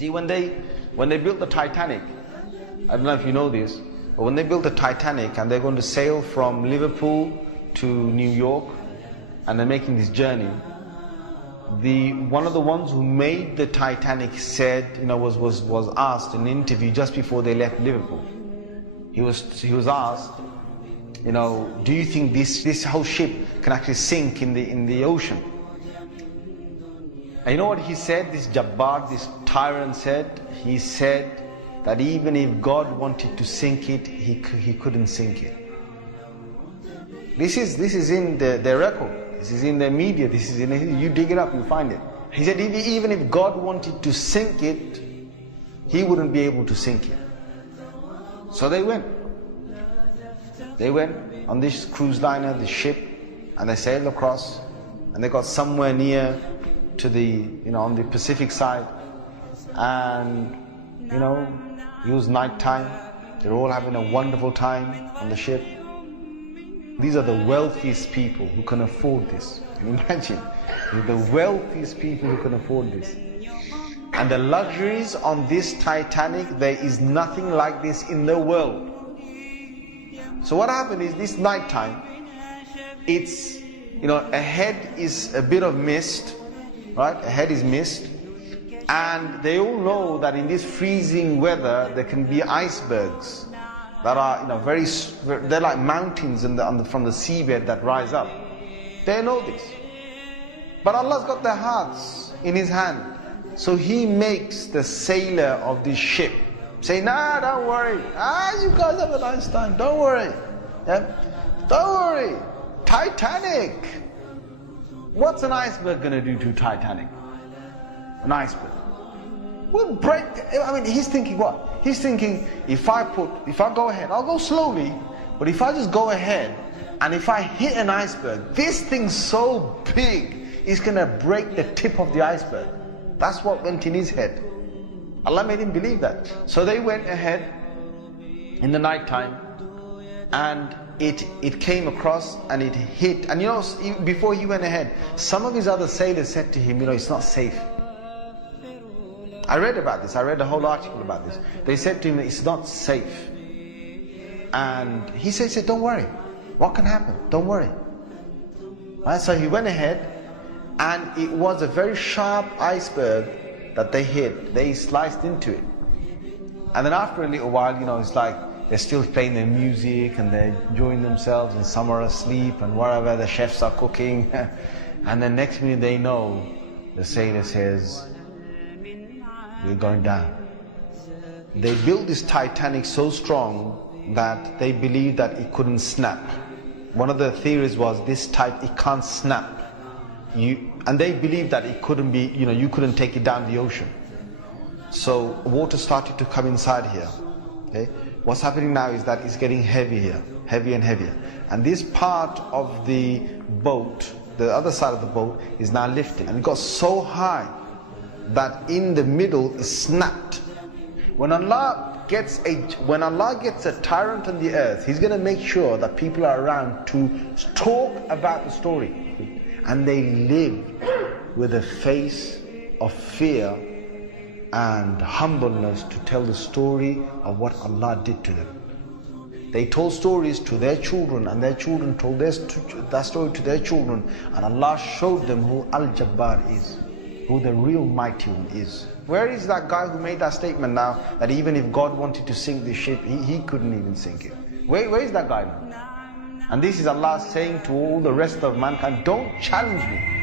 See, when they built the Titanic, I don't know if you know this, but when they built the Titanic and they're going to sail from Liverpool to New York, and they're making this journey, one of the ones who made the Titanic said, was asked in an interview just before they left Liverpool. He was asked, do you think this whole ship can actually sink in the ocean? And you know what he said? This Jabbar, this tyrant said. He said that even if God wanted to sink it, he couldn't sink it. This is in their record. This is in their media. This is you dig it up, you find it. He said even if God wanted to sink it, he wouldn't be able to sink it. So they went. They went on this cruise liner, this ship, and they sailed across, and they got somewhere near to on the Pacific side, and it was night time. They're all having a wonderful time on the ship. These are the wealthiest people who can afford this. Can you imagine? They're the wealthiest people who can afford this. And the luxuries on this Titanic, there is nothing like this in the world. So what happened is, this night time, it's, ahead is a bit of mist, right? Ahead is mist. And they all know that in this freezing weather, there can be icebergs that are, they're like mountains from the seabed that rise up. They know this. But Allah's got their hearts in His hand. So He makes the sailor of this ship say, nah, don't worry. You guys have a nice time. Don't worry. Yeah? Don't worry. Titanic. What's an iceberg going to do to Titanic? An iceberg will break. He's thinking what? He's thinking, if I go ahead, I'll go slowly, but if I just go ahead, and if I hit an iceberg, this thing's so big, it's going to break the tip of the iceberg. That's what went in his head. Allah made him believe that. So they went ahead in the night time, and it came across and it hit. And before he went ahead, some of his other sailors said to him, it's not safe. I read about this. I read a whole article about this. They said to him, it's not safe. And he said, don't worry. What can happen? Don't worry. Right? So he went ahead, and it was a very sharp iceberg that they hit. They sliced into it. And then after a little while, it's like they're still playing their music and they're enjoying themselves, and some are asleep and wherever the chefs are cooking. And then next minute they know, the sailor says, we're going down. They built this Titanic so strong that they believed that it couldn't snap. One of the theories was it can't snap. And they believed that it couldn't be, you couldn't take it down the ocean. So water started to come inside here. Okay? What's happening now is that it's getting heavier and heavier. And this part of the boat, the other side of the boat, is now lifting. And it got so high that in the middle is snapped. When Allah gets a tyrant on the earth, He's going to make sure that people are around to talk about the story. And they live with a face of fear and humbleness to tell the story of what Allah did to them. They told stories to their children, and their children told that story to their children, and Allah showed them who Al-Jabbar is, who the real mighty one is. Where is that guy who made that statement now, that even if God wanted to sink this ship, he couldn't even sink it? Where is that guy now? And this is Allah saying to all the rest of mankind, don't challenge me.